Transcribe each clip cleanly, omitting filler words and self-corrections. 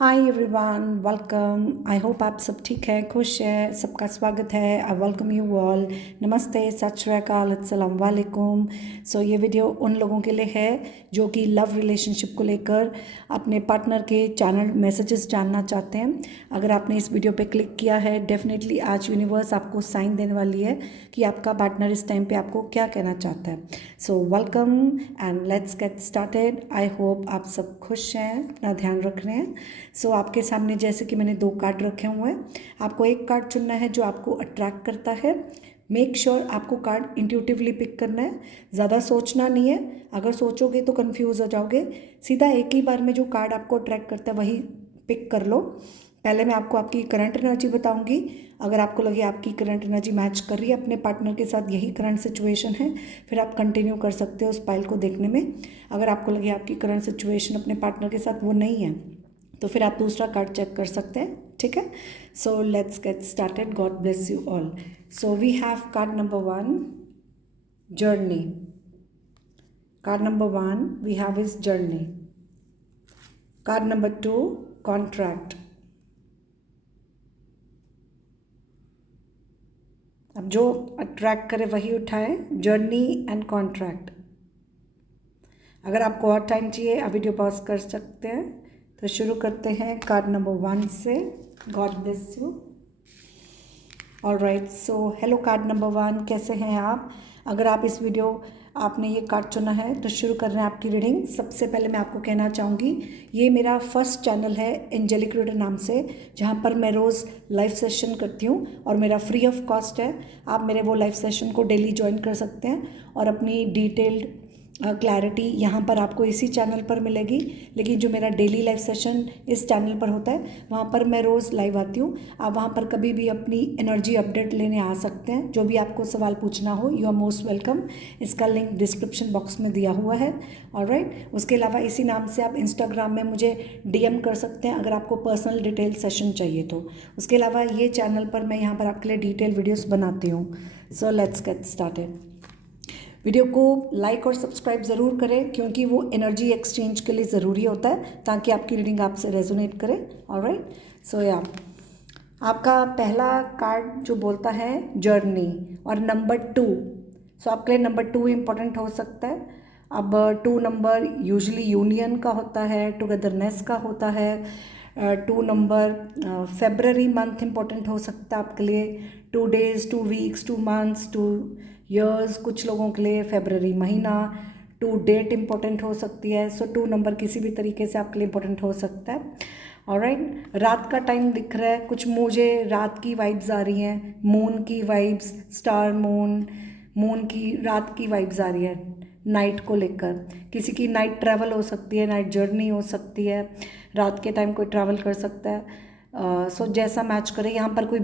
Hi everyone, welcome. आई hope आप सब ठीक है, खुश है। सबका स्वागत है। I welcome you all. नमस्ते, सत श्री अकाल, अस्सलाम वालेकुम। सो ये वीडियो उन लोगों के लिए है जो कि लव रिलेशनशिप को लेकर अपने पार्टनर के चैनल मैसेजेस जानना चाहते हैं। अगर आपने इस वीडियो पे क्लिक किया है, डेफिनेटली आज यूनिवर्स आपको साइन देने वाली है कि आपका पार्टनर इस टाइम पे आपको क्या कहना चाहता है। So welcome and let's get started. I hope आप सब खुश हैं, अपना ध्यान रख रहे हैं। आपके सामने जैसे कि मैंने 2 कार्ड रखे हुए हैं, आपको एक कार्ड चुनना है जो आपको अट्रैक्ट करता है। मेक श्योर आपको कार्ड इंट्यूटिवली पिक करना है, ज़्यादा सोचना नहीं है। अगर सोचोगे तो कंफ्यूज हो जाओगे। सीधा एक ही बार में जो कार्ड आपको अट्रैक्ट करता है वही पिक कर लो। पहले मैं आपको आपकी करंट एनर्जी बताऊंगी। अगर आपको लगे आपकी करंट एनर्जी मैच कर रही है अपने पार्टनर के साथ, यही करंट सिचुएशन है, फिर आप कंटिन्यू कर सकते हो उस पाइल को देखने में। अगर आपको लगे आपकी करंट सिचुएशन अपने पार्टनर के साथ वो नहीं है, तो फिर आप दूसरा कार्ड चेक कर सकते हैं। ठीक है, so let's get started. God bless you all. So we have card number 1, journey. Card number 1 we have is journey. Card number 2, contract. अब जो अट्रैक्ट करे वही उठाए, जर्नी एंड कॉन्ट्रैक्ट। अगर आपको और टाइम चाहिए आप वीडियो पॉज कर सकते हैं। तो शुरू करते हैं कार्ड नंबर 1 से। God bless you. All right, so hello card number 1, कैसे हैं आप? अगर आप इस वीडियो आपने ये कार्ड चुना है तो शुरू कर रहे हैं आपकी रीडिंग। सबसे पहले मैं आपको कहना चाहूँगी, ये मेरा फर्स्ट चैनल है एंजेलिक रीडर नाम से, जहाँ पर मैं रोज़ लाइव सेशन करती हूँ और मेरा फ्री ऑफ कॉस्ट है। आप मेरे वो लाइव सेशन को डेली ज्वाइन कर सकते हैं और अपनी डिटेल्ड क्लैरिटी यहाँ पर आपको इसी चैनल पर मिलेगी। लेकिन जो मेरा डेली लाइव सेशन इस चैनल पर होता है, वहाँ पर मैं रोज़ लाइव आती हूँ। आप वहाँ पर कभी भी अपनी एनर्जी अपडेट लेने आ सकते हैं। जो भी आपको सवाल पूछना हो, यू आर मोस्ट वेलकम। इसका लिंक डिस्क्रिप्शन बॉक्स में दिया हुआ है। ऑलराइट, उसके अलावा इसी नाम से आप इंस्टाग्राम में मुझे डीएम कर सकते हैं अगर आपको पर्सनल डिटेल सेशन चाहिए तो। उसके अलावा ये चैनल पर मैं यहाँ पर आपके लिए डिटेल वीडियोज़ बनाती हूँ। सो लेट्स गेट स्टार्टेड। वीडियो को लाइक और सब्सक्राइब ज़रूर करें, क्योंकि वो एनर्जी एक्सचेंज के लिए ज़रूरी होता है, ताकि आपकी रीडिंग आपसे रेजोनेट करे। ऑलराइट, सो या आपका पहला कार्ड जो बोलता है जर्नी और नंबर 2, सो आपके लिए नंबर 2 इम्पॉर्टेंट हो सकता है। अब 2 नंबर यूजुअली यूनियन का होता है, टुगेदरनेस का होता है। 2 नंबर फेबररी मंथ इम्पॉर्टेंट हो सकता है आपके लिए। 2 डेज, 2 वीक्स, 2 मंथ्स, 2 ईयर्स कुछ लोगों के लिए, फेबररी महीना। 2 डेट इम्पॉर्टेंट हो सकती है। सो 2 नंबर किसी भी तरीके से आपके लिए इम्पोर्टेंट हो सकता है। ऑलराइट, रात का टाइम दिख रहा है, कुछ मुझे रात की वाइब्स आ रही हैं, मून की वाइब्स, स्टार मून, मून की रात की वाइब्स आ रही है नाइट को लेकर। किसी की नाइट ट्रैवल हो सकती है, नाइट जर्नी हो सकती है, रात के टाइम कोई ट्रैवल कर सकता है। सो जैसा मैच करे। यहाँ पर कोई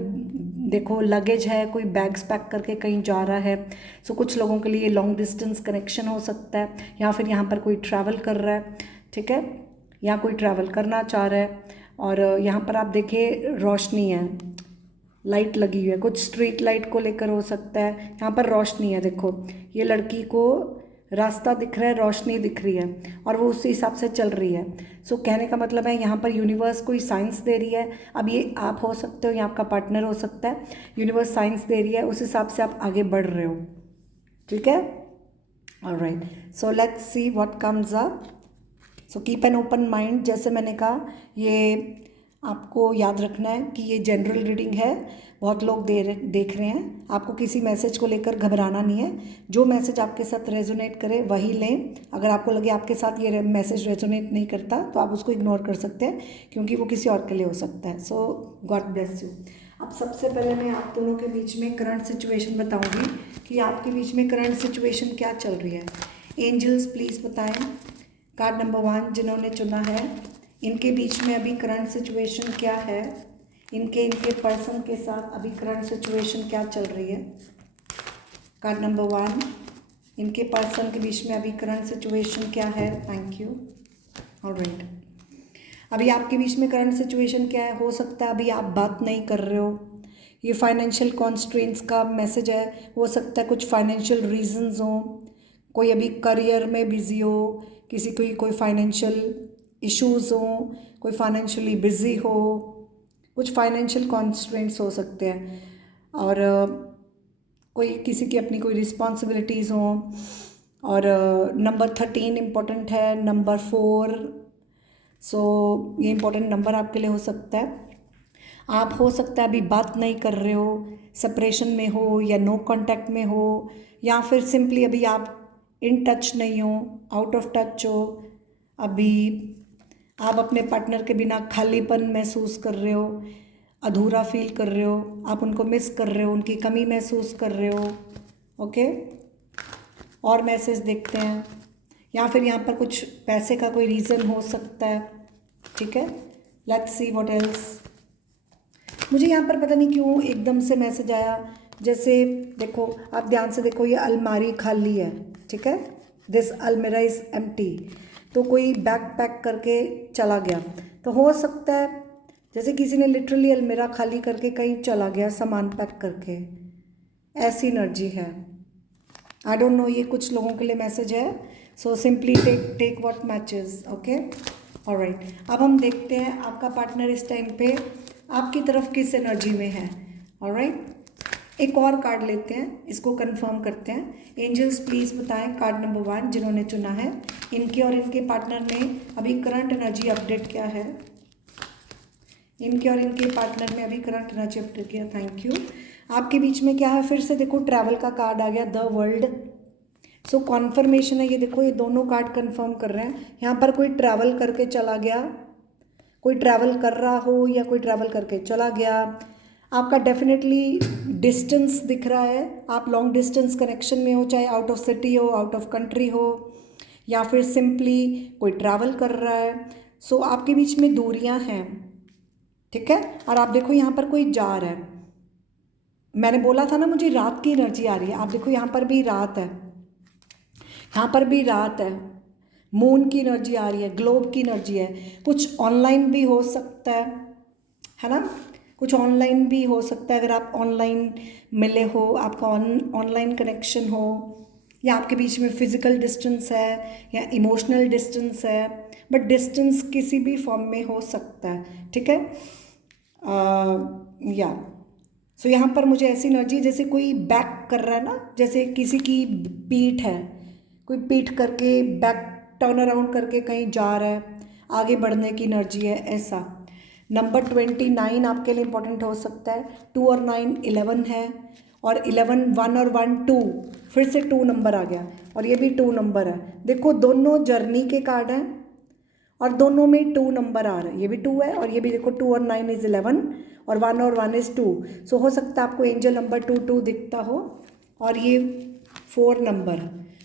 देखो लगेज है, कोई बैग्स पैक करके कहीं जा रहा है। सो कुछ लोगों के लिए लॉन्ग डिस्टेंस कनेक्शन हो सकता है, या फिर यहाँ पर कोई ट्रैवल कर रहा है। ठीक है, यहाँ कोई ट्रैवल करना चाह रहा है। और यहाँ पर आप देखिए रोशनी है, लाइट लगी हुई है, कुछ स्ट्रीट लाइट को लेकर हो सकता है। यहाँ पर रोशनी है, देखो ये लड़की को रास्ता दिख रहा है, रोशनी दिख रही है और वो उसी हिसाब से चल रही है। सो कहने का मतलब है यहाँ पर यूनिवर्स कोई साइंस दे रही है। अब ये आप हो सकते हो या आपका पार्टनर हो सकता है। यूनिवर्स साइंस दे रही है, उस हिसाब से आप आगे बढ़ रहे हो। ठीक है, alright, so let's see what comes up. So keep an open mind. जैसे मैंने कहा, ये आपको याद रखना है कि ये जनरल रीडिंग है, बहुत लोग देख रहे हैं। आपको किसी मैसेज को लेकर घबराना नहीं है। जो मैसेज आपके साथ रेजोनेट करे वही लें। अगर आपको लगे आपके साथ ये मैसेज रेजोनेट नहीं करता तो आप उसको इग्नोर कर सकते हैं, क्योंकि वो किसी और के लिए हो सकता है। सो गॉड ब्लेस यू। अब सबसे पहले मैं आप दोनों के बीच में करंट सिचुएशन बताऊंगी कि आपके बीच में करंट सिचुएशन क्या चल रही है। एंजल्स प्लीज़ बताएं। कार्ड नंबर 1 जिन्होंने चुना है, इनके बीच में अभी करंट सिचुएशन क्या है, इनके पर्सन के साथ अभी करंट सिचुएशन क्या चल रही है। कार्ड नंबर 1, इनके पर्सन के बीच में अभी करंट सिचुएशन क्या है। Thank you. ऑलराइट, अभी आपके बीच में करंट सिचुएशन क्या है? हो सकता है अभी आप बात नहीं कर रहे हो। ये फाइनेंशियल कॉन्स्ट्रेंट्स का मैसेज है। हो सकता है कुछ फाइनेंशियल रीजंस हो, कोई अभी करियर में बिजी हो, किसी को कोई फाइनेंशियल इश्यूज़ हों, कोई फाइनेंशियली बिजी हो, कुछ फाइनेंशियल कॉन्स्ट्रेंट्स हो सकते हैं, और कोई किसी की अपनी कोई रिस्पॉन्सिबिलिटीज़ हों। और नंबर 13 इम्पोर्टेंट है, नंबर 4, सो ये इम्पोर्टेंट नंबर आपके लिए हो सकता है। आप हो सकता है अभी बात नहीं कर रहे हो, सेपरेशन में हो या नो कांटेक्ट में हो, या फिर सिंपली अभी आप इन टच नहीं हो, आउट ऑफ टच हो। अभी आप अपने पार्टनर के बिना खालीपन महसूस कर रहे हो, अधूरा फील कर रहे हो, आप उनको मिस कर रहे हो, उनकी कमी महसूस कर रहे हो। ओके, और मैसेज देखते हैं, या फिर यहाँ पर कुछ पैसे का कोई रीज़न हो सकता है। ठीक है, लेट्स सी व्हाट एल्स। मुझे यहाँ पर पता नहीं क्यों एकदम से मैसेज आया, जैसे देखो, आप ध्यान से देखो, ये अलमारी खाली है। ठीक है, दिस अलमीरा इज़ एम्प्टी। तो कोई बैग पैक करके चला गया, तो हो सकता है जैसे किसी ने लिटरली अलमीरा खाली करके कहीं चला गया सामान पैक करके, ऐसी एनर्जी है। आई डोंट नो, ये कुछ लोगों के लिए मैसेज है। So simply take what matches. Okay, alright, अब हम देखते हैं आपका पार्टनर इस टाइम पे आपकी तरफ किस एनर्जी में है। ऑलराइट, एक और कार्ड लेते हैं, इसको कंफर्म करते हैं। एंजल्स प्लीज़ बताएं कार्ड नंबर 1 जिन्होंने चुना है, इनके और इनके पार्टनर में अभी करंट एनर्जी अपडेट क्या है। इनके और इनके पार्टनर में अभी करंट एनर्जी अपडेट किया। Thank you. आपके बीच में क्या है, फिर से देखो ट्रैवल का कार्ड आ गया, द वर्ल्ड। सो कॉन्फर्मेशन है, ये देखो, ये दोनों कार्ड कंफर्म कर रहे हैं। यहाँ पर कोई ट्रैवल करके चला गया, कोई ट्रैवल कर रहा हो या कोई ट्रैवल करके चला गया। आपका डेफिनेटली डिस्टेंस दिख रहा है, आप लॉन्ग डिस्टेंस कनेक्शन में हो, चाहे आउट ऑफ सिटी हो, आउट ऑफ कंट्री हो, या फिर सिंपली कोई ट्रैवल कर रहा है। सो आपके बीच में दूरियां हैं। ठीक है, और आप देखो यहाँ पर कोई जा रहा है। मैंने बोला था ना, मुझे रात की एनर्जी आ रही है। आप देखो यहाँ पर भी रात है, यहाँ पर भी रात है, मून की एनर्जी आ रही है, ग्लोब की एनर्जी है। कुछ ऑनलाइन भी हो सकता है ना, कुछ ऑनलाइन भी हो सकता है। अगर आप ऑनलाइन मिले हो, आपका ऑनलाइन कनेक्शन हो, या आपके बीच में फिजिकल डिस्टेंस है या इमोशनल डिस्टेंस है, बट डिस्टेंस किसी भी फॉर्म में हो सकता है। ठीक है, या सो यहाँ पर मुझे ऐसी एनर्जी जैसे कोई बैक कर रहा है ना, जैसे किसी की पीठ है, कोई पीठ करके बैक टर्न अराउंड करके कहीं जा रहा है, आगे बढ़ने की एनर्जी है, ऐसा। नंबर 29 आपके लिए इंपॉर्टेंट हो सकता है। 2 और 9 11 है, और 11 1 और 1 2, फिर से 2 नंबर आ गया, और ये भी 2 नंबर है। देखो दोनों जर्नी के कार्ड हैं, और दोनों में 2 नंबर आ रहा है, ये भी 2 है, और ये भी देखो 2 और 9 इज़ 11, और 1 और 1 इज़ 2। सो हो सकता है आपको एंजल नंबर 2 2 दिखता हो, और ये 4 नंबर।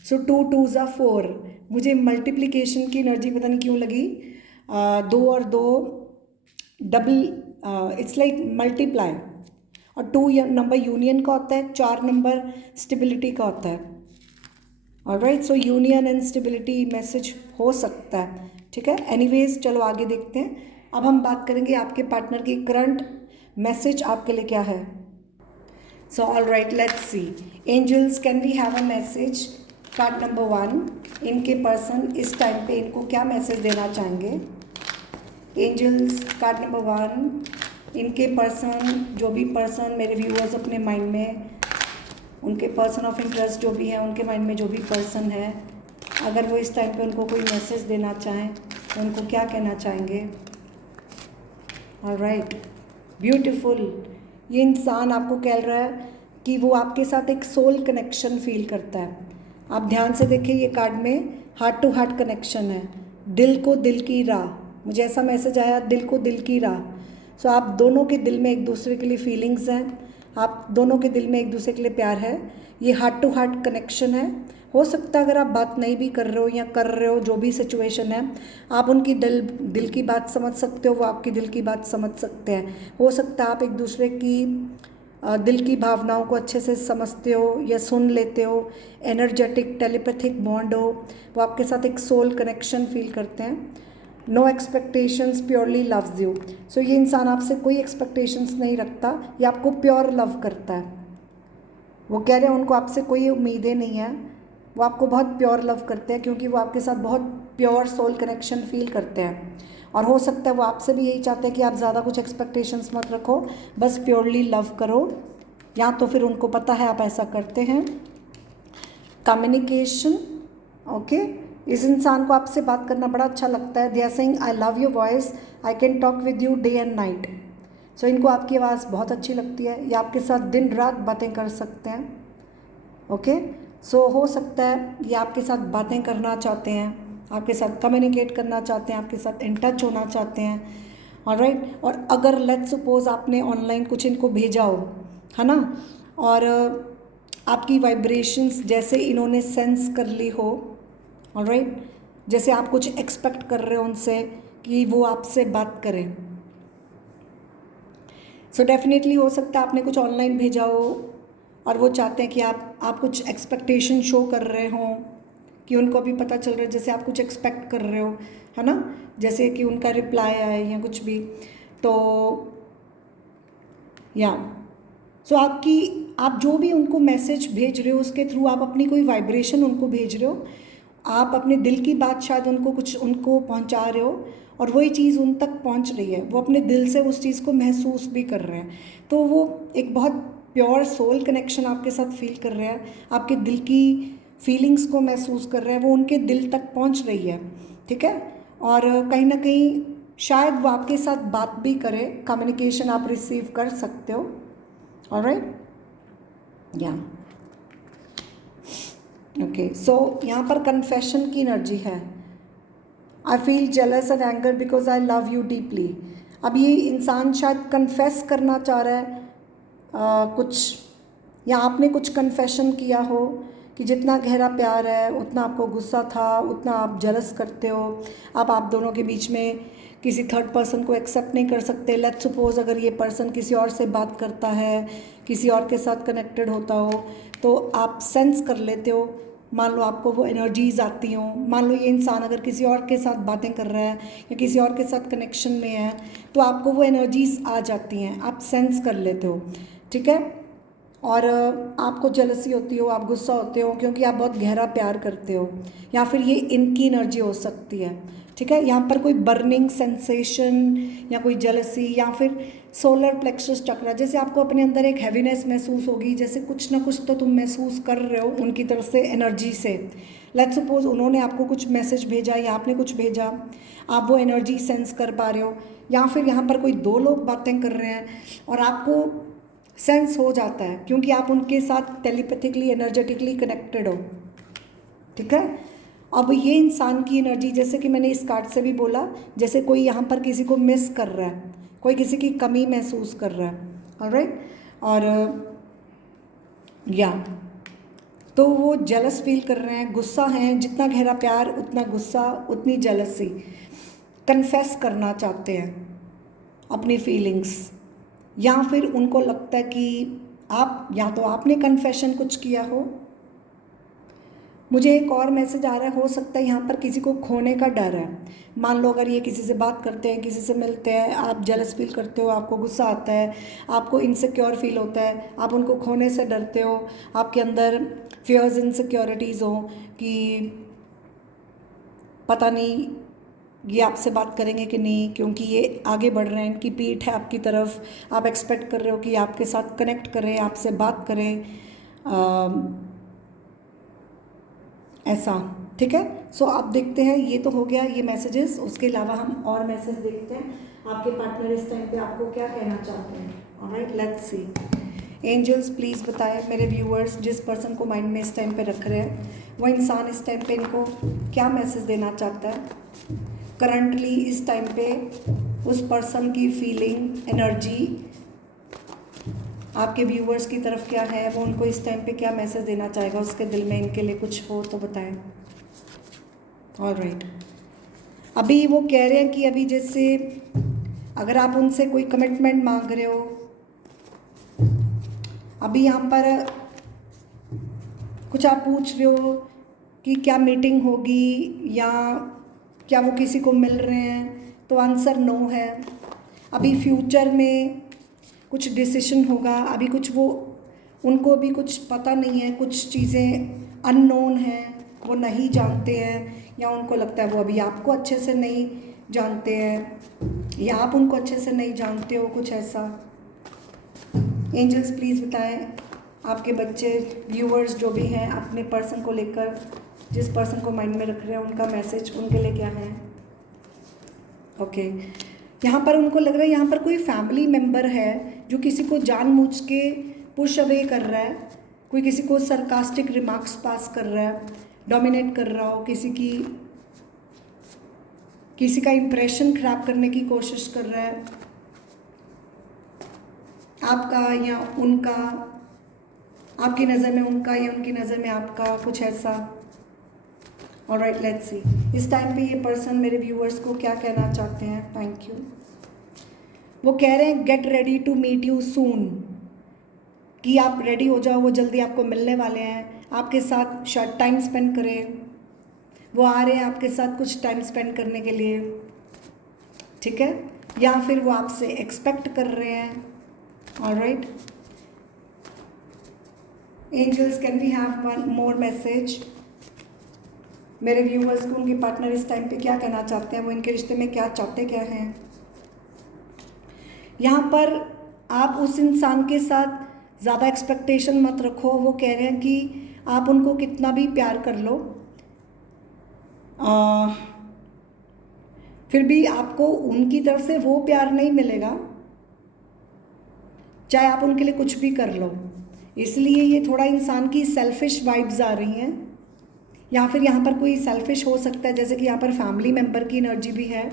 सो 2 2 ज़ा 4। मुझे मल्टीप्लिकेशन की एनर्जी पता नहीं क्यों लगी। 2 और 2 डबल, इट्स लाइक मल्टीप्लाई, और 2 नंबर यूनियन का होता है, 4 नंबर स्टेबिलिटी का होता है। Alright, so union and stability message हो सकता है। ठीक है, एनीवेज चलो आगे देखते हैं। अब हम बात करेंगे आपके पार्टनर की करंट मैसेज आपके लिए क्या है। So alright, let's see angels, can we have a message. Card number 1, इनके पर्सन इस टाइम पे इनको क्या मैसेज देना चाहेंगे। एंजल्स, कार्ड नंबर 1, इनके पर्सन, जो भी पर्सन मेरे व्यूअर्स अपने माइंड में, उनके पर्सन ऑफ इंटरेस्ट जो भी है, उनके माइंड में जो भी पर्सन है, अगर वो इस टाइम पे उनको कोई मैसेज देना चाहें तो उनको क्या कहना चाहेंगे। Alright, beautiful. ये इंसान आपको कह रहा है कि वो आपके साथ एक सोल कनेक्शन फील करता है। आप ध्यान से देखिए, ये कार्ड में हार्ट टू हार्ट कनेक्शन है, दिल को दिल की राह। मुझे ऐसा मैसेज आया, दिल को दिल की राह। सो आप दोनों के दिल में एक दूसरे के लिए फीलिंग्स हैं, आप दोनों के दिल में एक दूसरे के लिए प्यार है। ये हार्ट टू हार्ट कनेक्शन है। हो सकता है अगर आप बात नहीं भी कर रहे हो या कर रहे हो, जो भी सिचुएशन है, आप उनकी दिल की बात समझ सकते हो, वो आपकी दिल की बात समझ सकते हैं। हो सकता है आप एक दूसरे की दिल की भावनाओं को अच्छे से समझते हो या सुन लेते हो। एनर्जेटिक टेलीपैथिक बॉन्ड हो, वो आपके साथ एक सोल कनेक्शन फील करते हैं। No expectations, purely loves you. So ये इंसान आपसे कोई एक्सपेक्टेशंस नहीं रखता, ये आपको प्योर लव करता है। वो कह रहे हैं उनको आपसे कोई उम्मीदें नहीं है, वो आपको बहुत प्योर लव करते हैं, क्योंकि वो आपके साथ बहुत प्योर सोल कनेक्शन फील करते हैं। और हो सकता है वो आपसे भी यही चाहते हैं कि आप ज़्यादा कुछ एक्सपेक्टेशंस मत रखो, बस प्योरली लव करो, या तो फिर उनको पता है आप ऐसा करते हैं। कम्युनिकेशन, ओके, इस इंसान को आपसे बात करना बड़ा अच्छा लगता है। They are saying I love your voice, I can talk with you day and night. So इनको आपकी आवाज़ बहुत अच्छी लगती है, ये आपके साथ दिन रात बातें कर सकते हैं। ओके, सो हो सकता है ये आपके साथ बातें करना चाहते हैं, आपके साथ कम्युनिकेट करना चाहते हैं, आपके साथ इन टच होना चाहते हैं। ऑलराइट, और अगर लेट्स सपोज आपने ऑनलाइन कुछ इनको भेजा हो, है ना, और आपकी वाइब्रेशंस जैसे इन्होंने सेंस कर ली हो, ऑलराइट, जैसे आप कुछ एक्सपेक्ट कर रहे हो उनसे कि वो आपसे बात करें। सो डेफिनेटली हो सकता है आपने कुछ ऑनलाइन भेजा हो और वो चाहते हैं कि आप कुछ एक्सपेक्टेशन शो कर रहे हों, कि उनको भी पता चल रहा है जैसे आप कुछ एक्सपेक्ट कर रहे हो, है ना, जैसे कि उनका रिप्लाई आए या कुछ भी। तो या सो आप जो भी उनको मैसेज भेज रहे हो उसके थ्रू आप अपनी कोई वाइब्रेशन उनको भेज रहे हो, आप अपने दिल की बात शायद उनको पहुंचा रहे हो, और वही चीज़ उन तक पहुंच रही है, वो अपने दिल से उस चीज़ को महसूस भी कर रहे हैं। तो वो एक बहुत प्योर सोल कनेक्शन आपके साथ फील कर रहे हैं, आपके दिल की फीलिंग्स को महसूस कर रहे हैं, वो उनके दिल तक पहुंच रही है, ठीक है। और कहीं ना कहीं शायद वो आपके साथ बात भी करे, कम्युनिकेशन आप रिसीव कर सकते हो। ऑलराइट, या ओके, सो यहाँ पर कन्फेशन की एनर्जी है। I feel jealous and anger because I love you deeply. अब ये इंसान शायद कन्फेस करना चाह रहा है कुछ, या आपने कुछ कन्फेशन किया हो कि जितना गहरा प्यार है उतना आपको गुस्सा था, उतना आप जेलस करते हो। अब आप दोनों के बीच में किसी थर्ड पर्सन को एक्सेप्ट नहीं कर सकते। लेट्स सपोज अगर ये पर्सन किसी और से बात करता है, किसी और के साथ कनेक्टेड होता हो, तो आप सेंस कर लेते हो, मान लो आपको वो एनर्जीज आती हों, मान लो ये इंसान अगर किसी और के साथ बातें कर रहा है या किसी और के साथ कनेक्शन में है, तो आपको वो एनर्जीज आ जाती हैं, आप सेंस कर लेते हो, ठीक है। और आपको जेलसी होती हो, आप गुस्सा होते हो क्योंकि आप बहुत गहरा प्यार करते हो, या फिर ये इनकी एनर्जी हो सकती है, ठीक है। यहाँ पर कोई बर्निंग सेंसेशन या कोई जेलसी, या फिर सोलर प्लेक्सस चक्रा, जैसे आपको अपने अंदर एक हैवीनेस महसूस होगी, जैसे कुछ ना कुछ तो तुम महसूस कर रहे हो उनकी तरफ से एनर्जी से। लेट्स सपोज उन्होंने आपको कुछ मैसेज भेजा या आपने कुछ भेजा, आप वो एनर्जी सेंस कर पा रहे हो, या फिर यहाँ पर कोई दो लोग बातें कर रहे हैं और आपको सेंस हो जाता है क्योंकि आप उनके साथ टेलीपैथिकली एनर्जेटिकली कनेक्टेड हो, ठीक है। अब ये इंसान की एनर्जी, जैसे कि मैंने इस कार्ड से भी बोला, जैसे कोई यहाँ पर किसी को मिस कर रहा है, कोई किसी की कमी महसूस कर रहा है, ऑलराइट, और या तो वो जेलस फील कर रहे हैं, गुस्सा हैं, जितना गहरा प्यार उतना गुस्सा, उतनी जेलसी, कन्फेस करना चाहते हैं अपनी फीलिंग्स, या फिर उनको लगता है कि आप, या तो आपने कन्फेशन कुछ किया हो। मुझे एक और मैसेज आ रहा है, हो सकता है यहाँ पर किसी को खोने का डर है। मान लो अगर ये किसी से बात करते हैं, किसी से मिलते हैं, आप जेलस फील करते हो, आपको गुस्सा आता है, आपको इनसिक्योर फील होता है, आप उनको खोने से डरते हो, आपके अंदर फियर्स इनसिक्योरिटीज़ हो कि पता नहीं ये आपसे बात करेंगे कि नहीं, क्योंकि ये आगे बढ़ रहे हैं, इनकी पीठ है आपकी तरफ, आप एक्सपेक्ट कर रहे हो कि आपके साथ कनेक्ट करें, आपसे बात करें, ऐसा, ठीक है। सो आप देखते हैं, ये तो हो गया ये मैसेजेस। उसके अलावा हम और मैसेज देखते हैं, आपके पार्टनर इस टाइम पे आपको क्या कहना चाहते हैं। Alright, let's see. Angels please बताएं मेरे व्यूअर्स, जिस पर्सन को माइंड में इस टाइम पे रख रहे हैं, वो इंसान इस टाइम पे इनको क्या मैसेज देना चाहता है। करंटली इस टाइम पे उस पर्सन की फीलिंग, एनर्जी आपके व्यूअर्स की तरफ क्या है, वो उनको इस टाइम पे क्या मैसेज देना चाहेगा, उसके दिल में इनके लिए कुछ हो तो बताएं। ऑलराइट, अभी वो कह रहे हैं कि अभी जैसे अगर आप उनसे कोई कमिटमेंट मांग रहे हो, अभी यहाँ पर कुछ आप पूछ रहे हो कि क्या मीटिंग होगी या क्या वो किसी को मिल रहे हैं, तो आंसर नो है। अभी फ्यूचर में कुछ डिसीजन होगा, अभी कुछ वो उनको भी कुछ पता नहीं है, कुछ चीज़ें अननोन हैं, वो नहीं जानते हैं, या उनको लगता है वो अभी आपको अच्छे से नहीं जानते हैं, या आप उनको अच्छे से नहीं जानते हो, कुछ ऐसा। एंजल्स प्लीज़ बताएं आपके बच्चे, व्यूअर्स जो भी हैं, अपने पर्सन को लेकर, जिस पर्सन को माइंड में रख रहे हैं, उनका मैसेज उनके लिए क्या है। ओके, यहाँ पर उनको लग रहा है यहाँ पर कोई फैमिली मेम्बर है जो किसी को जानबूझ के पुश अवे कर रहा है, कोई किसी को सरकास्टिक रिमार्क्स पास कर रहा है, डोमिनेट कर रहा हो, किसी का इम्प्रेशन खराब करने की कोशिश कर रहा है, आपका या उनका, आपकी नज़र में उनका या उनकी नज़र में आपका, कुछ ऐसा। ऑलराइट, लेट्स सी इस टाइम पे ये पर्सन मेरे व्यूअर्स को क्या कहना चाहते हैं। Thank you. वो कह रहे हैं get ready to meet you soon, कि आप रेडी हो जाओ, वो जल्दी आपको मिलने वाले हैं, आपके साथ शायद टाइम स्पेंड करें, वो आ रहे हैं आपके साथ कुछ टाइम स्पेंड करने के लिए, ठीक है, या फिर वो आपसे एक्सपेक्ट कर रहे हैं। Alright angels, can we have one more message. मेरे व्यूअर्स को उनके पार्टनर इस टाइम पे क्या कहना चाहते हैं, वो इनके रिश्ते में क्या चाहते क्या हैं। यहाँ पर आप उस इंसान के साथ ज़्यादा एक्सपेक्टेशन मत रखो। वो कह रहे हैं कि आप उनको कितना भी प्यार कर लो, फिर भी आपको उनकी तरफ से वो प्यार नहीं मिलेगा, चाहे आप उनके लिए कुछ भी कर लो। इसलिए ये थोड़ा इंसान की सेल्फिश वाइब्स आ रही हैं, या फिर यहाँ पर कोई सेल्फिश हो सकता है, जैसे कि यहाँ पर फैमिली मेम्बर की एनर्जी भी है,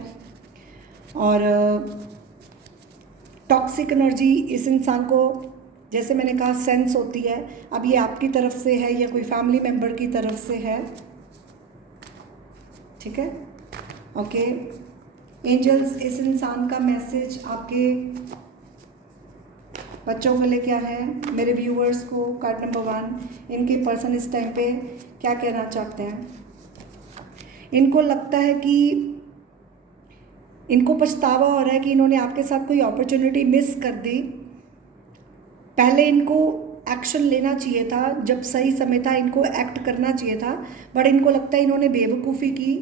और टॉक्सिक एनर्जी इस इंसान को, जैसे मैंने कहा, सेंस होती है। अब ये आपकी तरफ से है या कोई फैमिली मेम्बर की तरफ से है, ठीक है। ओके एंजल्स, इस इंसान का मैसेज आपके बच्चों के लिए क्या है, मेरे व्यूअर्स को, कार्ड नंबर 1, इनके पर्सन इस टाइम पे क्या कहना चाहते हैं। इनको लगता है कि इनको पछतावा हो रहा है कि इन्होंने आपके साथ कोई अपॉर्चुनिटी मिस कर दी। पहले इनको एक्शन लेना चाहिए था, जब सही समय था इनको एक्ट करना चाहिए था, बट इनको लगता है इन्होंने बेवकूफ़ी की,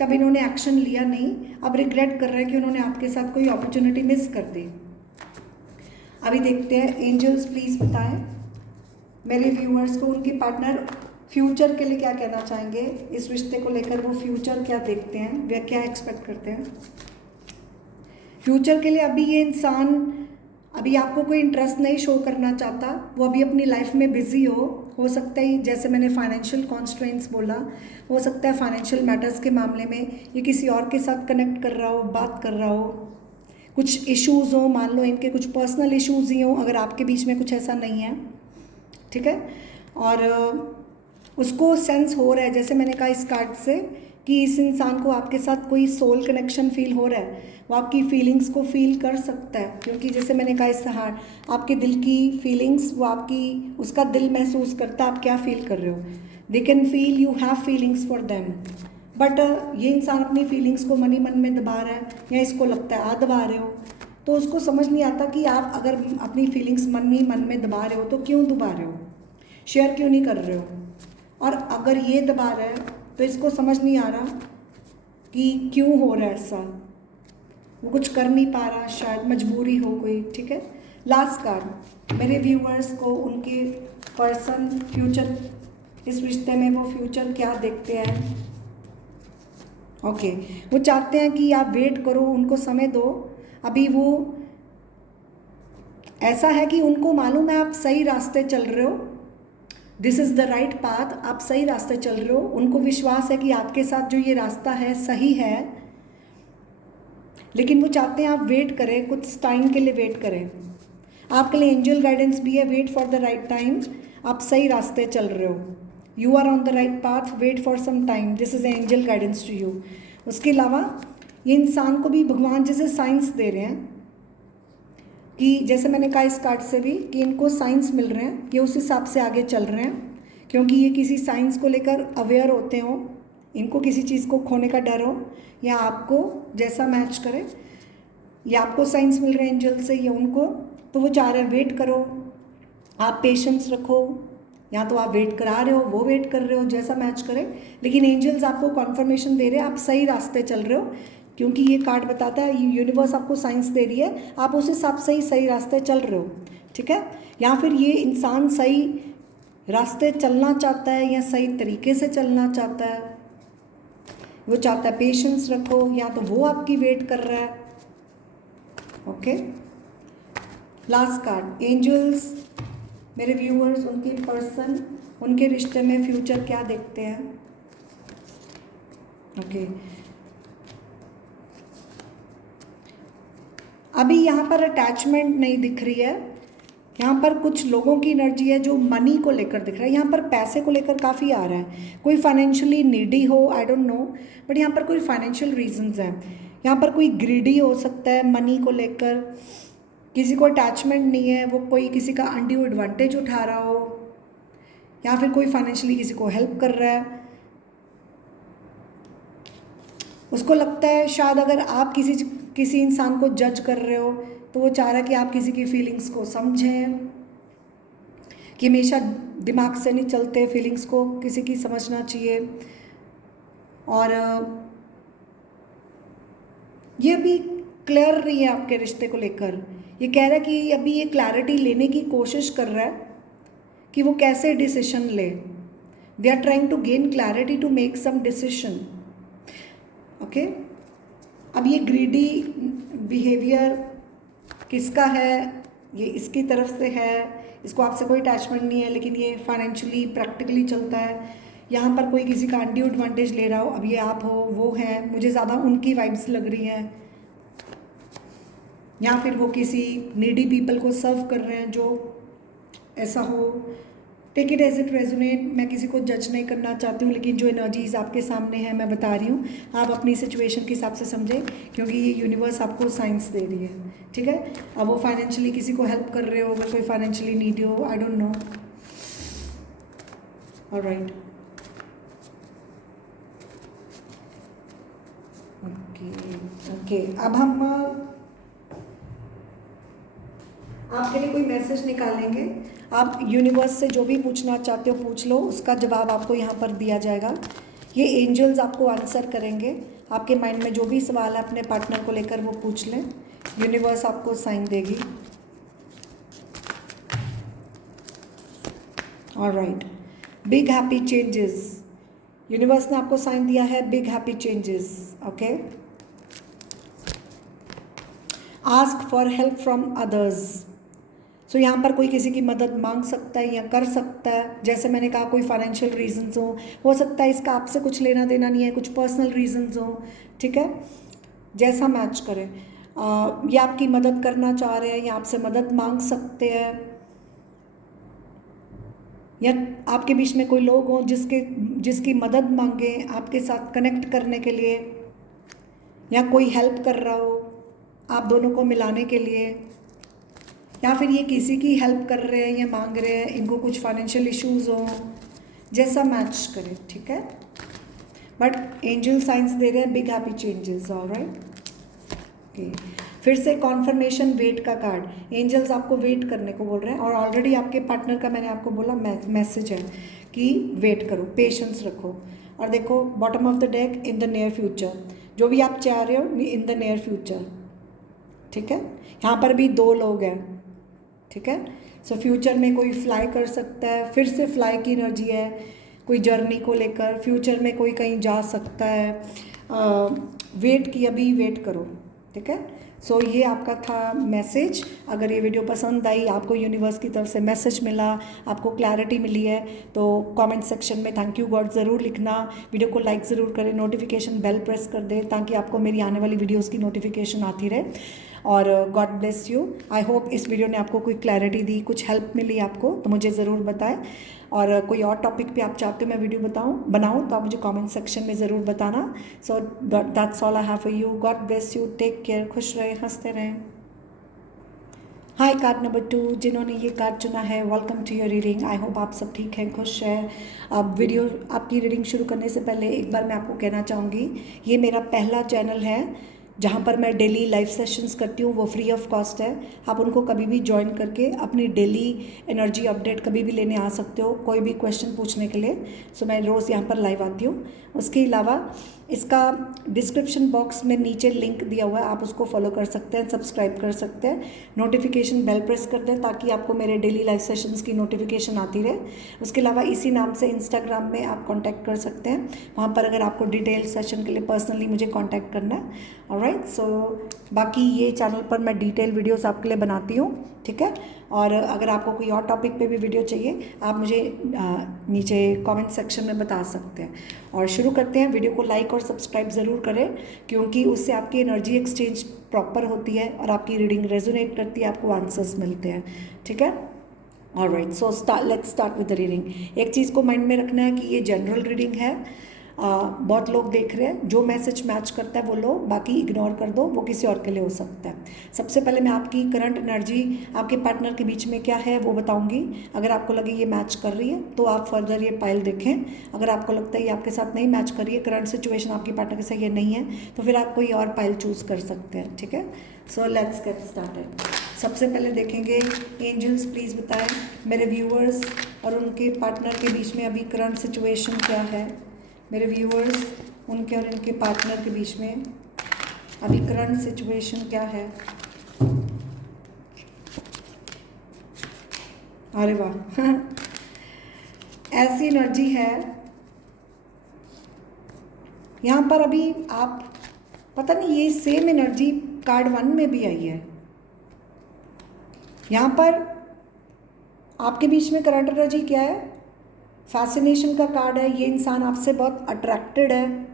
तब इन्होंने एक्शन लिया नहीं। अब रिग्रेट कर रहे हैं कि उन्होंने आपके साथ कोई अपॉर्चुनिटी मिस कर दी। अभी देखते हैं एंजल्स प्लीज़ बताएं मेरे व्यूअर्स को उनके पार्टनर फ्यूचर के लिए क्या कहना चाहेंगे, इस रिश्ते को लेकर वो फ्यूचर क्या देखते हैं, वे क्या एक्सपेक्ट करते हैं फ्यूचर के लिए। अभी ये इंसान अभी आपको कोई इंटरेस्ट नहीं शो करना चाहता, वो अभी अपनी लाइफ में बिजी हो सकता है, जैसे मैंने फाइनेंशियल कॉन्स्ट्रेंट्स बोला, हो सकता है फाइनेंशियल मैटर्स के मामले में ये किसी और के साथ कनेक्ट कर रहा हो, बात कर रहा हो, कुछ इश्यूज़ हो, मान लो इनके कुछ पर्सनल इश्यूज़ ही हो, अगर आपके बीच में कुछ ऐसा नहीं है, ठीक है। और उसको सेंस हो रहा है, जैसे मैंने कहा इस कार्ड से, कि इस इंसान को आपके साथ कोई सोल कनेक्शन फील हो रहा है, वो आपकी फीलिंग्स को फील कर सकता है, क्योंकि जैसे मैंने कहा इस हार्ट, आपके दिल की फीलिंग्स, वो आपकी, उसका दिल महसूस करता है आप क्या फील कर रहे हो। They can feel you have feelings for them, but ये इंसान अपनी फीलिंग्स को मन ही मन में दबा रहा है, या इसको लगता है आप दबा रहे हो, तो उसको समझ नहीं आता कि आप अगर अपनी फीलिंग्स मन ही मन में दबा रहे हो तो क्यों दबा रहे हो, शेयर क्यों नहीं कर रहे हो। और अगर ये दबा रहा है तो इसको समझ नहीं आ रहा कि क्यों हो रहा है ऐसा, वो कुछ कर नहीं पा रहा, शायद मजबूरी हो कोई, ठीक है। लास्ट कार्ड मेरे व्यूअर्स को उनके पर्सन फ्यूचर, इस रिश्ते में वो फ्यूचर क्या देखते हैं। ओके वो चाहते हैं कि आप वेट करो, उनको समय दो। अभी वो ऐसा है कि उनको मालूम है आप सही रास्ते चल रहे हो, this is the right path, आप सही रास्ते चल रहे हो, उनको विश्वास है कि आपके साथ जो ये रास्ता है सही है, लेकिन वो चाहते हैं आप वेट करें, कुछ टाइम के लिए वेट करें। आपके लिए एंजल गाइडेंस भी है, wait for the right time, आप सही रास्ते चल रहे हो, you are on the right path, wait for some time, this is angel guidance to you. उसके अलावा ये इंसान को भी भगवान जैसे साइंस दे रहे हैं, कि जैसे मैंने कहा इस कार्ड से भी कि इनको साइंस मिल रहे हैं, ये उस हिसाब से आगे चल रहे हैं, क्योंकि ये किसी साइंस को लेकर अवेयर होते हो, इनको किसी चीज़ को खोने का डर हो, या आपको जैसा मैच करे, या आपको साइंस मिल रहे हैं एंजल से या उनको, तो वो चाह रहे हैं वेट करो, आप पेशेंस रखो, या तो आप वेट करा रहे हो, वो वेट कर रहे हो, जैसा मैच करे, लेकिन एंजल्स आपको कॉन्फर्मेशन दे रहे हैं आप सही रास्ते चल रहे हो, क्योंकि ये कार्ड बताता है यूनिवर्स आपको साइंस दे रही है, आप उस हिसाब से ही सही रास्ते चल रहे हो, ठीक है। या फिर ये इंसान सही रास्ते चलना चाहता है या सही तरीके से चलना चाहता है, वो चाहता है पेशेंस रखो, या तो वो आपकी वेट कर रहा है। ओके, लास्ट कार्ड, एंजल्स मेरे व्यूअर्स, उनके पर्सन, उनके रिश्ते में फ्यूचर क्या देखते हैं। ओके, अभी यहाँ पर अटैचमेंट नहीं दिख रही है, यहाँ पर कुछ लोगों की एनर्जी है जो मनी को लेकर दिख रहा है, यहाँ पर पैसे को लेकर काफ़ी आ रहा है, कोई फाइनेंशियली नीडी हो, आई डोंट नो, बट यहाँ पर कोई फाइनेंशियल रीजंस हैं, यहाँ पर कोई ग्रीडी हो सकता है मनी को लेकर, किसी को अटैचमेंट नहीं है, वो कोई किसी का अनड्यू एडवांटेज उठा रहा हो, या फिर कोई फाइनेंशियली किसी को हेल्प कर रहा है, उसको लगता है शायद अगर आप किसी इंसान को जज कर रहे हो तो वो चाह रहा है कि आप किसी की फीलिंग्स को समझें, कि हमेशा दिमाग से नहीं चलते, फीलिंग्स को किसी की समझना चाहिए। और ये अभी क्लियर नहीं है आपके रिश्ते को लेकर, ये कह रहा है कि अभी ये क्लैरिटी लेने की कोशिश कर रहा है कि वो कैसे डिसीजन ले, they are trying to gain clarity to make some decision. Okay, अब ये ग्रीडी बिहेवियर किसका है, ये इसकी तरफ से है, इसको आपसे कोई अटैचमेंट नहीं है, लेकिन ये फाइनेंशियली प्रैक्टिकली चलता है, यहाँ पर कोई किसी का अनड्यू एडवांटेज ले रहा हो, अब ये आप हो, वो हैं, मुझे ज़्यादा उनकी वाइब्स लग रही हैं, या फिर वो किसी नीडी पीपल को सर्व कर रहे हैं, जो ऐसा हो, take it as it resonate, मैं किसी को जज नहीं करना चाहती हूँ, लेकिन जो एनर्जीज आपके सामने है मैं बता रही हूँ, आप अपनी सिचुएशन के हिसाब से समझें, क्योंकि ये यूनिवर्स आपको साइंस दे रही है, ठीक है। अब वो फाइनेंशियली किसी को हेल्प कर रहे हो, अगर कोई फाइनेंशियली नीडी हो, आई डोंट नो, ऑलराइट। ओके, अब हम आपके लिए कोई मैसेज निकालेंगे, आप यूनिवर्स से जो भी पूछना चाहते हो पूछ लो, उसका जवाब आपको यहाँ पर दिया जाएगा, ये एंजल्स आपको आंसर करेंगे, आपके माइंड में जो भी सवाल है अपने पार्टनर को लेकर वो पूछ लें, यूनिवर्स आपको साइन देगी। Alright, big happy changes, universe ने आपको साइन दिया है big happy changes. Okay, ask for help from others, so यहाँ पर कोई किसी की मदद मांग सकता है या कर सकता है, जैसे मैंने कहा कोई फाइनेंशियल रीजंस हो सकता है इसका आपसे कुछ लेना देना नहीं है, कुछ पर्सनल रीजंस हो, ठीक है, जैसा मैच करे, ये आपकी मदद करना चाह रहे हैं या आपसे मदद मांग सकते हैं, या आपके बीच में कोई लोग हों जिसकी मदद मांगे आपके साथ कनेक्ट करने के लिए, या कोई हेल्प कर रहा हो आप दोनों को मिलाने के लिए, या फिर ये किसी की हेल्प कर रहे हैं या मांग रहे हैं, इनको कुछ फाइनेंशियल इश्यूज हो, जैसा मैच करे, ठीक है, बट एंजल साइंस दे रहे हैं big happy changes. Alright, okay, फिर से कॉन्फर्मेशन वेट का कार्ड, एंजल्स आपको वेट करने को बोल रहे हैं, और ऑलरेडी आपके पार्टनर का मैंने आपको बोला मैसेज है कि वेट करो, पेशेंस रखो, और देखो bottom of the deck, in the near future, जो भी आप चाह रहे हो इन द नियर फ्यूचर, ठीक है, यहाँ पर भी दो लोग हैं, ठीक है, सो फ्यूचर में कोई फ्लाई कर सकता है, फिर से फ्लाई की एनर्जी है, कोई जर्नी को लेकर, फ्यूचर में कोई कहीं जा सकता है, वेट की अभी वेट करो, ठीक है। सो ये आपका था मैसेज, अगर ये वीडियो पसंद आई, आपको यूनिवर्स की तरफ से मैसेज मिला, आपको क्लैरिटी मिली है, तो कमेंट सेक्शन में थैंक यू गॉड ज़रूर लिखना, वीडियो को लाइक ज़रूर करें, नोटिफिकेशन बेल प्रेस कर दें ताकि आपको मेरी आने वाली वीडियोस की नोटिफिकेशन आती रहे, और God bless you. I hope इस वीडियो ने आपको कोई क्लैरिटी दी, कुछ हेल्प मिली आपको, तो मुझे ज़रूर बताएं, और कोई और टॉपिक पे आप चाहते हो मैं वीडियो बनाऊं तो आप मुझे कमेंट सेक्शन में ज़रूर बताना। So that's all I have for you, God bless you, take care, खुश रहें, हंसते रहें। हाय कार्ड नंबर 2, जिन्होंने ये कार्ड चुना है, welcome to your reading, I hope आप सब ठीक हैं, खुश हैं। अब वीडियो आपकी रीडिंग शुरू करने से पहले एक बार मैं आपको कहना चाहूँगी, ये मेरा पहला चैनल है जहाँ पर मैं डेली लाइव सेशंस करती हूँ, वो फ्री ऑफ कॉस्ट है। आप उनको कभी भी ज्वाइन करके अपनी डेली एनर्जी अपडेट कभी भी लेने आ सकते हो, कोई भी क्वेश्चन पूछने के लिए। सो मैं रोज़ यहाँ पर लाइव आती हूँ। उसके अलावा इसका डिस्क्रिप्शन बॉक्स में नीचे लिंक दिया हुआ है, आप उसको फॉलो कर सकते हैं, सब्सक्राइब कर सकते हैं, नोटिफिकेशन बेल प्रेस कर दें ताकि आपको मेरे डेली लाइव सेशंस की नोटिफिकेशन आती रहे। उसके अलावा इसी नाम से इंस्टाग्राम में आप कांटेक्ट कर सकते हैं, वहाँ पर अगर आपको डिटेल सेशन के लिए पर्सनली मुझे कांटेक्ट करना है। ऑलराइट, सो बाकी ये चैनल पर मैं डिटेल वीडियोस आपके लिए बनाती हूँ, ठीक है। और अगर आपको कोई और टॉपिक पे भी वीडियो चाहिए, आप मुझे नीचे कमेंट सेक्शन में बता सकते हैं। और शुरू करते हैं। वीडियो को लाइक और सब्सक्राइब ज़रूर करें, क्योंकि उससे आपकी एनर्जी एक्सचेंज प्रॉपर होती है और आपकी रीडिंग रेजोनेट करती है, आपको आंसर्स मिलते हैं, ठीक है। Alright, so let's start with the reading. एक चीज़ को माइंड में रखना है कि ये जनरल रीडिंग है। बहुत लोग देख रहे हैं, जो मैसेज मैच करता है वो लो, बाकी इग्नोर कर दो, वो किसी और के लिए हो सकता है। सबसे पहले मैं आपकी करंट एनर्जी आपके पार्टनर के बीच में क्या है वो बताऊंगी। अगर आपको लगे ये मैच कर रही है तो आप फर्दर ये पाइल देखें। अगर आपको लगता है ये आपके साथ नहीं मैच कर रही है, करंट सिचुएशन आपकी पार्टनर के साथ ये नहीं है, तो फिर आप कोई और पाइल चूज़ कर सकते हैं, ठीक है। So let's get started. सबसे पहले देखेंगे, एंजल्स प्लीज़ बताएं मेरे व्यूअर्स और उनके पार्टनर के बीच में अभी करंट सिचुएशन क्या है। मेरे व्यूअर्स, उनके और इनके पार्टनर के बीच में अभी करंट सिचुएशन क्या है। अरे वाह ऐसी एनर्जी है यहाँ पर। अभी आप पता नहीं, ये सेम एनर्जी कार्ड 1 में भी आई है। यहाँ पर आपके बीच में करंट एनर्जी क्या है, फैसिनेशन का कार्ड है। ये इंसान आपसे बहुत अट्रैक्टेड है,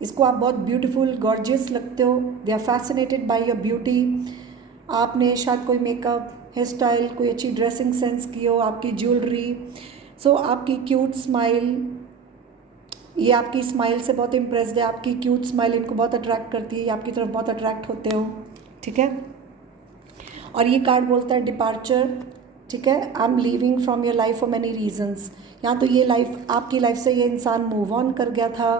इसको आप बहुत ब्यूटीफुल गॉर्जियस लगते हो। They are fascinated by your beauty. आपने शायद कोई मेकअप, हेयर स्टाइल, कोई अच्छी ड्रेसिंग सेंस की हो, आपकी ज्वेलरी, सो आपकी क्यूट स्माइल, ये आपकी स्माइल से बहुत इम्प्रेस्ड है। आपकी क्यूट स्माइल इनको बहुत अट्रैक्ट करती है, आपकी तरफ बहुत अट्रैक्ट होते हो, ठीक है। और ये कार्ड बोलता है डिपार्चर, ठीक है। I am leaving from your life for many reasons. या तो ये लाइफ, आपकी लाइफ से ये इंसान मूव ऑन कर गया था,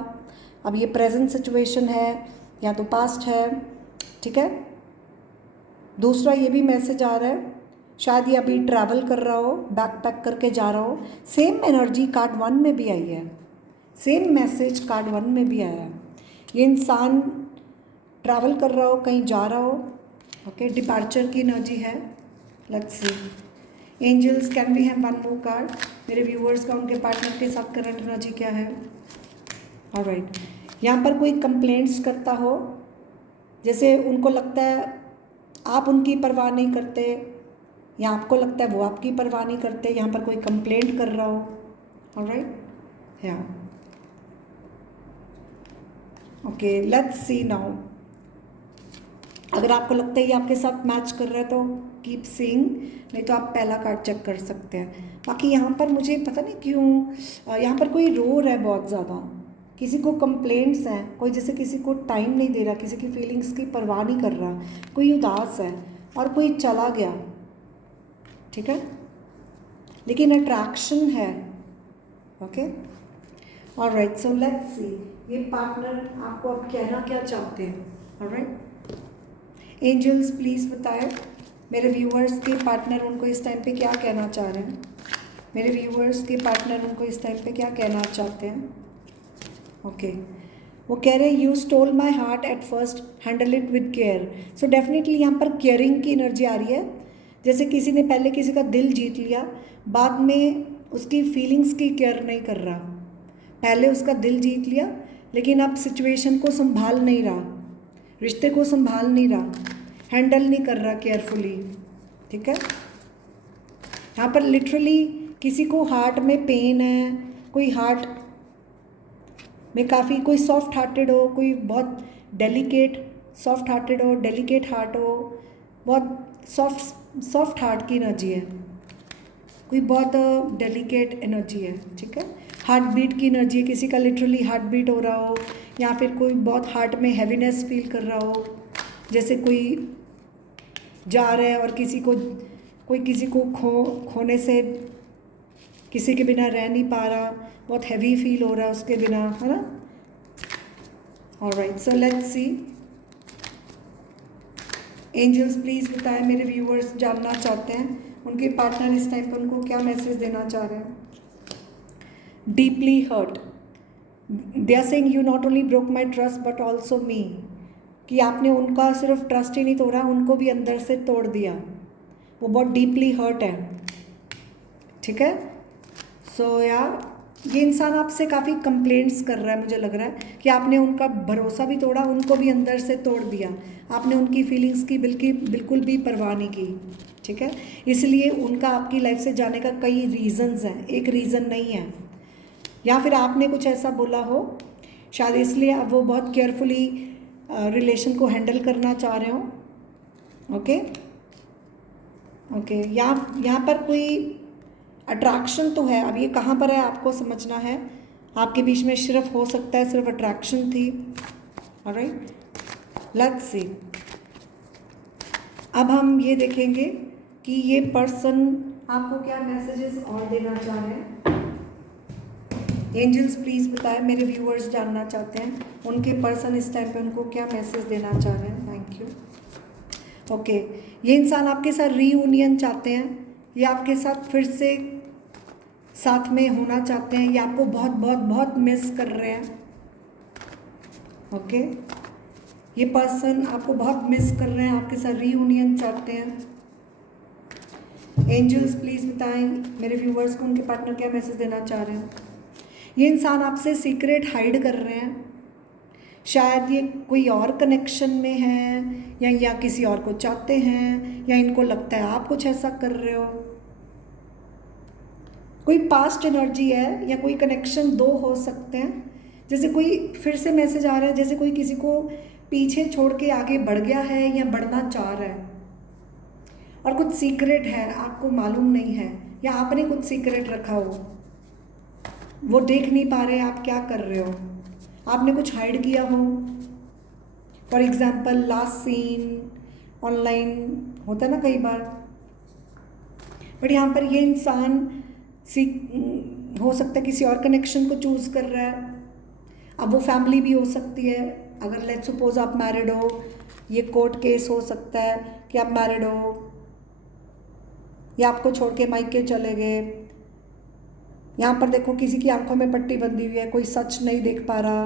अब ये प्रेजेंट सिचुएशन है, या तो पास्ट है, ठीक है। दूसरा ये भी मैसेज आ रहा है, शायद ये अभी ट्रैवल कर रहा हो, बैक पैक करके जा रहा हो। सेम एनर्जी कार्ड 1 में भी आई है, सेम मैसेज कार्ड 1 में भी आया है। ये इंसान ट्रैवल कर रहा हो, कहीं जा रहा हो, ओके। डिपार्चर की एनर्जी है। Let's see angels, can we have one more card. मेरे व्यूअर्स का उनके पार्टनर के साथ करंट एनर्जी क्या है। ऑलराइट, यहाँ पर कोई कंप्लेंट्स करता हो, जैसे उनको लगता है आप उनकी परवाह नहीं करते, या आपको लगता है वो आपकी परवाह नहीं करते। यहाँ पर कोई कंप्लेंट कर रहा हो, ऑलराइट, या ओके। लेट्स सी नाउ, अगर आपको लगता है ये आपके साथ मैच कर रहा है तो कीप सीइंग, नहीं तो आप पहला कार्ड चेक कर सकते हैं। बाकी यहाँ पर मुझे पता नहीं क्यों यहाँ पर कोई रो रहा है बहुत ज़्यादा, किसी को कंप्लेंट्स हैं, कोई जैसे किसी को टाइम नहीं दे रहा, किसी की फीलिंग्स की परवाह नहीं कर रहा, कोई उदास है और कोई चला गया, ठीक है। लेकिन अट्रैक्शन है, ओके। ऑलराइट, सो लेट्स सी ये पार्टनर आपको अब कहना क्या चाहते हैं। ऑलराइट, एंजल्स प्लीज़ बताएं मेरे व्यूअर्स के पार्टनर उनको इस टाइम पे क्या कहना चाह रहे हैं। मेरे व्यूअर्स के पार्टनर उनको इस टाइम पे क्या कहना चाहते हैं, ओके। वो कह रहे हैं you stole my heart at first, handle it with care. So definitely यहाँ पर केयरिंग की एनर्जी आ रही है, जैसे किसी ने पहले किसी का दिल जीत लिया, बाद में उसकी फीलिंग्स की केयर नहीं कर रहा। पहले उसका दिल जीत लिया, लेकिन अब सिचुएशन को संभाल नहीं रहा, रिश्ते को संभाल नहीं रहा, हैंडल नहीं कर रहा केयरफुली, ठीक है। यहाँ पर लिटरली किसी को हार्ट में पेन है, कोई हार्ट में काफ़ी, कोई सॉफ्ट हार्टेड हो, कोई बहुत डेलिकेट सॉफ्ट हार्टेड हो, डेलिकेट हार्ट हो, बहुत सॉफ्ट हार्ट की एनर्जी है, कोई बहुत डेलिकेट एनर्जी है, ठीक है। हार्ट बीट की एनर्जी है, किसी का लिटरली हार्ट बीट हो रहा हो, या फिर कोई बहुत हार्ट में हैवीनेस फील कर रहा हो, जैसे कोई जा रहा है और कोई किसी को खोने से किसी के बिना रह नहीं पा रहा, बहुत हैवी फील हो रहा है उसके बिना, है ना। Alright, so let's see angels please बताएं, मेरे व्यूअर्स जानना चाहते हैं उनके पार्टनर इस टाइम पर उनको क्या मैसेज देना चाह रहे हैं। Deeply hurt, they are saying you not only broke my trust but also me, कि आपने उनका सिर्फ ट्रस्ट ही नहीं तोड़ा, उनको भी अंदर से तोड़ दिया। वो बहुत डीपली हर्ट है, ठीक है। सो यार ये इंसान आपसे काफ़ी कंप्लेंट्स कर रहा है, मुझे लग रहा है कि आपने उनका भरोसा भी तोड़ा, उनको भी अंदर से तोड़ दिया। आपने उनकी फीलिंग्स की बिल्कुल भी परवाह नहीं की, ठीक है। इसलिए उनका आपकी लाइफ से जाने का कई रीज़न्स हैं, एक रीज़न नहीं है। या फिर आपने कुछ ऐसा बोला हो शायद, इसलिए अब वो बहुत केयरफुली रिलेशन को हैंडल करना चाह रहे हो। ओके ओके, यहाँ पर कोई अट्रैक्शन तो है, अब ये कहाँ पर है आपको समझना है। आपके बीच में सिर्फ हो सकता है सिर्फ अट्रैक्शन थी। ऑलराइट, लेट्स सी। अब हम ये देखेंगे कि ये पर्सन आपको क्या मैसेजेस और देना चाह रहे हैं। एंजल्स प्लीज़ बताएं, मेरे व्यूअर्स जानना चाहते हैं उनके पर्सन इस टाइम पे उनको क्या मैसेज देना चाह रहे हैं। Thank you. ओके, ये इंसान आपके साथ रीयूनियन चाहते हैं, ये आपके साथ फिर से साथ में होना चाहते हैं, ये आपको बहुत बहुत बहुत मिस कर रहे हैं। ओके, ये पर्सन आपको बहुत मिस कर रहे हैं, आपके साथ रीयूनियन चाहते हैं। एंजल्स प्लीज़ बताएं, मेरे व्यूअर्स को उनके पार्टनर क्या मैसेज देना चाह रहे हैं। ये इंसान आपसे सीक्रेट हाइड कर रहे हैं, शायद ये कोई और कनेक्शन में है या किसी और को चाहते हैं, या इनको लगता है आप कुछ ऐसा कर रहे हो। कोई पास्ट एनर्जी है या कोई कनेक्शन दो हो सकते हैं। जैसे कोई फिर से मैसेज आ रहा है, जैसे कोई किसी को पीछे छोड़ के आगे बढ़ गया है या बढ़ना चाह रहा है, और कुछ सीक्रेट है आपको मालूम नहीं है, या आपने कुछ सीक्रेट रखा हो, वो देख नहीं पा रहे आप क्या कर रहे हो, आपने कुछ हाइड किया हो। For example last seen online होता है ना कई बार, बट यहाँ पर ये इंसान हो सकता है किसी और कनेक्शन को चूज़ कर रहा है। अब वो फैमिली भी हो सकती है, अगर लेट्स सपोज आप मैरिड हो, ये कोर्ट केस हो सकता है कि आप मैरिड हो या आपको छोड़ के मायके चले गए। यहाँ पर देखो किसी की आंखों में पट्टी बंधी हुई है, कोई सच नहीं देख पा रहा,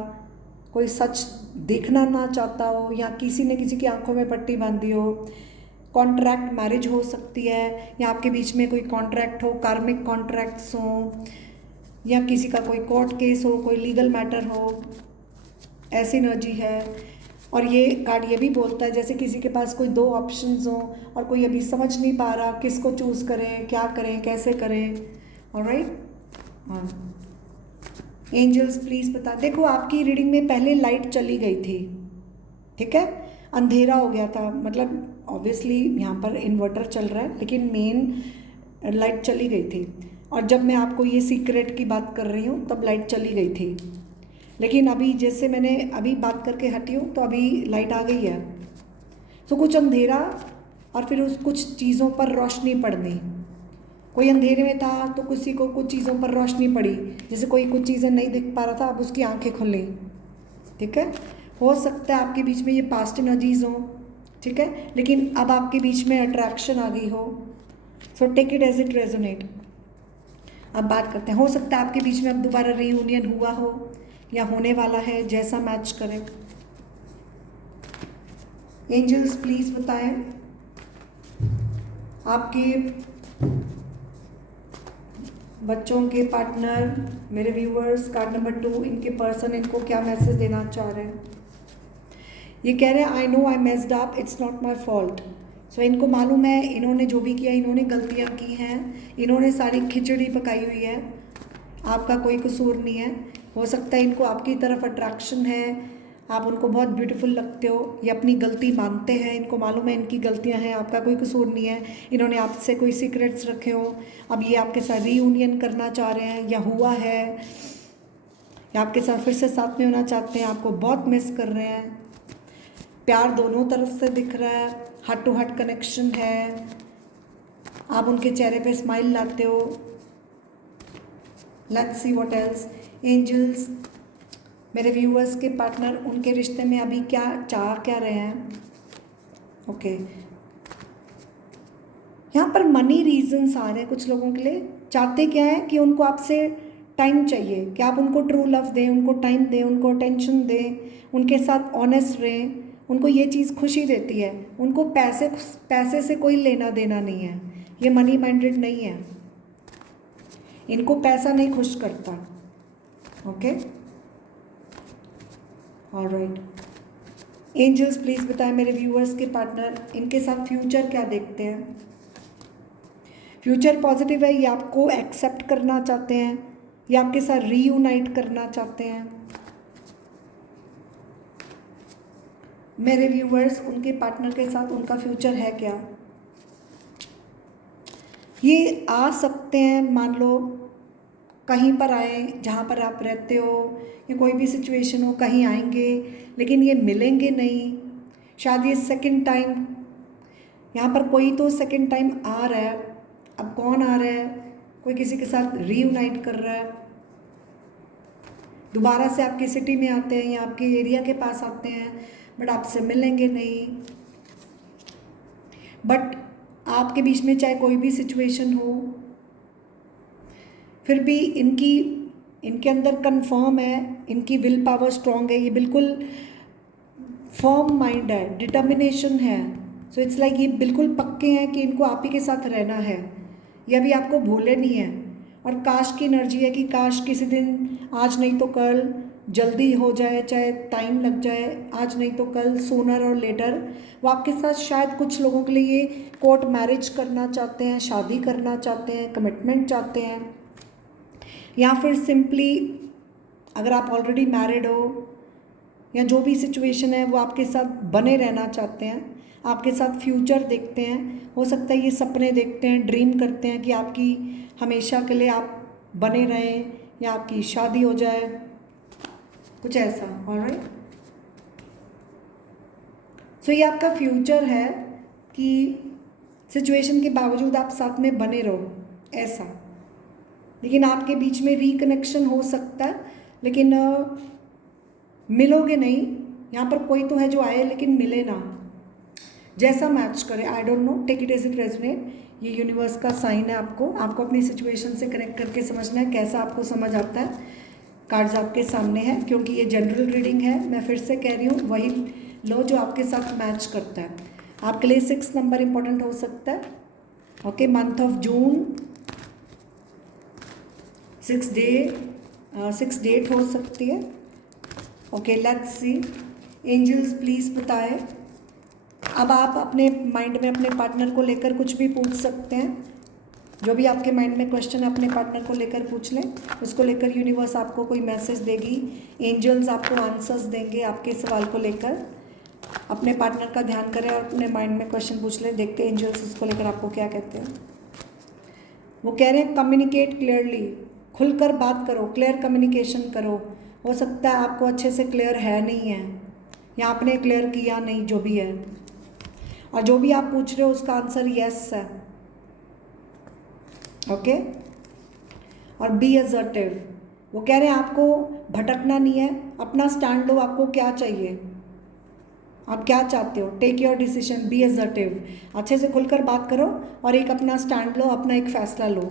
कोई सच देखना ना चाहता हो, या किसी ने किसी की आंखों में पट्टी बांधी हो। कॉन्ट्रैक्ट मैरिज हो सकती है, या आपके बीच में कोई कॉन्ट्रैक्ट हो, कार्मिक कॉन्ट्रैक्ट्स हो, या किसी का कोई कोर्ट केस हो, कोई लीगल मैटर हो, ऐसी एनर्जी है। और ये कार्ड ये भी बोलता है जैसे किसी के पास कोई दो ऑप्शंस हो और कोई अभी समझ नहीं पा रहा किसको चूज़ करें, क्या करें, कैसे करें। ऑलराइट, हाँ, एंजल्स प्लीज़ बता। देखो आपकी रीडिंग में पहले लाइट चली गई थी, ठीक है, अंधेरा हो गया था, मतलब ऑब्वियसली यहाँ पर इन्वर्टर चल रहा है लेकिन मेन लाइट चली गई थी। और जब मैं आपको ये सीक्रेट की बात कर रही हूँ तब लाइट चली गई थी, लेकिन अभी जैसे मैंने अभी बात करके हटी हूँ तो अभी लाइट आ गई है। तो कुछ अंधेरा और फिर उस कुछ चीज़ों पर रोशनी पड़नी। कोई अंधेरे में था तो किसी को कुछ चीज़ों पर रोशनी पड़ी, जैसे कोई कुछ चीज़ें नहीं देख पा रहा था, अब उसकी आंखें खुली, ठीक है। हो सकता है आपके बीच में ये पास्ट एनर्जीज हो, ठीक है, लेकिन अब आपके बीच में अट्रैक्शन आ गई हो। So take it as it resonate. अब बात करते हैं, हो सकता है आपके बीच में अब दोबारा रीयूनियन हुआ हो या होने वाला है, जैसा मैच करें। एंजल्स प्लीज़ बताएं आपके बच्चों के पार्टनर, मेरे व्यूअर्स, कार्ड नंबर 2, इनके पर्सन इनको क्या मैसेज देना चाह रहे हैं। ये कह रहे हैं I know I messed up, it's not my fault. So इनको मालूम है इन्होंने जो भी किया, इन्होंने गलतियाँ की हैं, इन्होंने सारी खिचड़ी पकाई हुई है, आपका कोई कसूर नहीं है। हो सकता है इनको आपकी तरफ अट्रैक्शन है, आप उनको बहुत ब्यूटीफुल लगते हो, ये अपनी गलती मानते हैं, इनको मालूम है इनकी गलतियां हैं, आपका कोई कसूर नहीं है। इन्होंने आपसे कोई सीक्रेट्स रखे हो, अब ये आपके साथ रीयूनियन करना चाह रहे हैं या हुआ है, या आपके साथ फिर से साथ में होना चाहते हैं, आपको बहुत मिस कर रहे हैं। प्यार दोनों तरफ से दिख रहा है, हार्ट टू हार्ट कनेक्शन है, आप उनके चेहरे पे स्माइल लाते हो। Let's see what else. Angels, मेरे व्यूअर्स के पार्टनर उनके रिश्ते में अभी क्या चाह क्या रहे हैं। ओके, यहाँ पर मनी रीजंस आ रहे हैं कुछ लोगों के लिए। चाहते क्या है कि उनको आपसे टाइम चाहिए, कि आप उनको ट्रू लव दें, उनको टाइम दें, उनको अटेंशन दें, उनके साथ ऑनेस्ट रहें। उनको ये चीज़ खुशी देती है। उनको पैसे से कोई लेना देना नहीं है। ये मनी माइंडेड नहीं है, इनको पैसा नहीं खुश करता। Okay, alright. एंजल्स प्लीज़ बताएं मेरे व्यूअर्स के पार्टनर इनके साथ फ्यूचर क्या देखते हैं। फ्यूचर पॉजिटिव है, ये आपको एक्सेप्ट करना चाहते हैं, ये आपके साथ रीयूनाइट करना चाहते हैं। मेरे व्यूअर्स उनके पार्टनर के साथ उनका फ्यूचर है क्या। ये आ सकते हैं, मान लो कहीं पर आए जहाँ पर आप रहते हो, या कोई भी सिचुएशन हो, कहीं आएंगे लेकिन ये मिलेंगे नहीं। शायद ये सेकंड टाइम, यहाँ पर कोई तो सेकंड टाइम आ रहा है। अब कौन आ रहा है, कोई किसी के साथ रीयूनाइट कर रहा है, दोबारा से आपकी सिटी में आते हैं या आपके एरिया के पास आते हैं, बट आपसे मिलेंगे नहीं। बट आपके बीच में चाहे कोई भी सिचुएशन हो, फिर भी इनके अंदर कंफर्म है, इनकी विल पावर स्ट्रांग है, ये बिल्कुल फर्म माइंड है, डिटर्मिनेशन है। सो इट्स लाइक ये बिल्कुल पक्के हैं कि इनको आप ही के साथ रहना है, ये अभी आपको भूले नहीं है। और काश की एनर्जी है कि काश किसी दिन, आज नहीं तो कल, जल्दी हो जाए, चाहे टाइम लग जाए, आज नहीं तो कल, सूनर और लेटर, वो आपके साथ शायद कुछ लोगों के लिए ये कोर्ट मैरिज करना चाहते हैं, शादी करना चाहते हैं, कमिटमेंट चाहते हैं, या फिर सिंपली अगर आप ऑलरेडी मैरिड हो या जो भी सिचुएशन है वो आपके साथ बने रहना चाहते हैं, आपके साथ फ्यूचर देखते हैं। हो सकता है ये सपने देखते हैं, ड्रीम करते हैं कि आपकी हमेशा के लिए आप बने रहें या आपकी शादी हो जाए, कुछ ऐसा। ऑलराइट, सो ये आपका फ्यूचर है कि सिचुएशन के बावजूद आप साथ में बने रहो, ऐसा। लेकिन आपके बीच में रिकनेक्शन हो सकता है, लेकिन मिलोगे नहीं। यहाँ पर कोई तो है जो आए लेकिन मिले ना, जैसा मैच करे। I don't know, take it as it resonate. ये यूनिवर्स का साइन है, आपको अपनी सिचुएशन से कनेक्ट करके समझना है, कैसा आपको समझ आता है। कार्ड्स आपके सामने हैं, क्योंकि ये जनरल रीडिंग है, मैं फिर से कह रही हूँ, वही लो जो आपके साथ मैच करता है। आपके लिए 6 नंबर इंपॉर्टेंट हो सकता है। Okay, month of June, 6 date हो सकती है। Okay, let's see. Angels please बताएं। अब आप अपने माइंड में अपने पार्टनर को लेकर कुछ भी पूछ सकते हैं, जो भी आपके माइंड में क्वेश्चन है अपने पार्टनर को लेकर पूछ लें। उसको लेकर यूनिवर्स आपको कोई मैसेज देगी, एंजल्स आपको आंसर्स देंगे आपके सवाल को लेकर। अपने पार्टनर का ध्यान करें और अपने माइंड में क्वेश्चन पूछ लें, देखते हैं एंजल्स उसको लेकर आपको क्या कहते हैं। वो कह रहे हैं कम्युनिकेट क्लियरली, खुलकर बात करो, क्लियर कम्युनिकेशन करो। हो सकता है आपको अच्छे से क्लियर है नहीं है, या आपने क्लियर किया नहीं, जो भी है। और जो भी आप पूछ रहे हो उसका आंसर यस है। ओके, और बी असर्टिव। वो कह रहे हैं आपको भटकना नहीं है, अपना स्टैंड लो, आपको क्या चाहिए, आप क्या चाहते हो, take your decision, be assertive. अच्छे से खुलकर बात करो और एक अपना स्टैंड लो, अपना एक फैसला लो।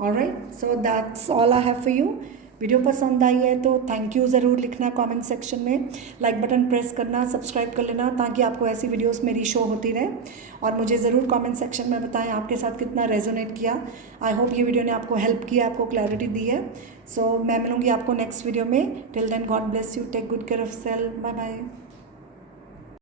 Alright, so that's all I have for you. Video पसंद आई है तो थैंक यू ज़रूर लिखना कमेंट सेक्शन में, लाइक बटन प्रेस करना, सब्सक्राइब कर लेना, ताकि आपको ऐसी वीडियोस मेरी शो होती रहे। और मुझे ज़रूर कमेंट सेक्शन में बताएं आपके साथ कितना रेजोनेट किया। आई होप ये वीडियो ने आपको हेल्प किया, आपको क्लैरिटी दी है। सो मैं मिलूँगी आपको नेक्स्ट वीडियो में। Till then God bless you, take good care of self, bye bye.